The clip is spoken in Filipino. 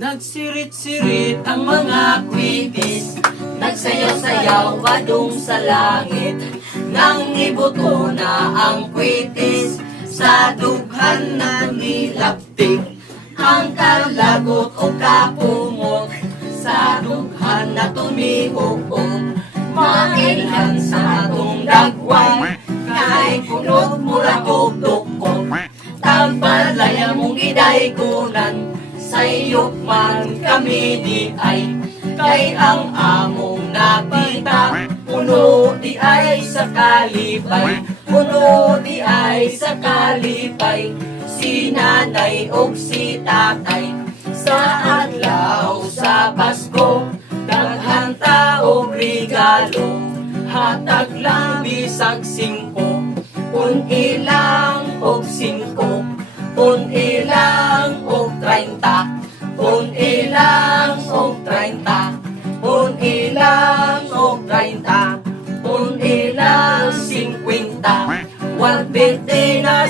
Nagsirit-sirit ang mga kwitis, nagsayaw-sayaw padung sa langit. Nang ibuto na ang kwitis, sa dughan na nilaptig. Ang kalagot o kapungot, sa dughan na tumihukog. Mailhan sa atong dagway, kay kunot mula tugtukok. Tagbalaya mong gidaykunan, sayop man kami di ay. Kay ang among nakita, puno di ay sa kalipay. Puno di ay sa kalipay, si nanay o si tatay. Sa adlaw sa Pasko, daghang taog regalo. Hatag lang bisag 5, kun ilang og 5, kun ilang og 30, kun ilang og 30, kun ilang og 30, kun ilang 50. 120 na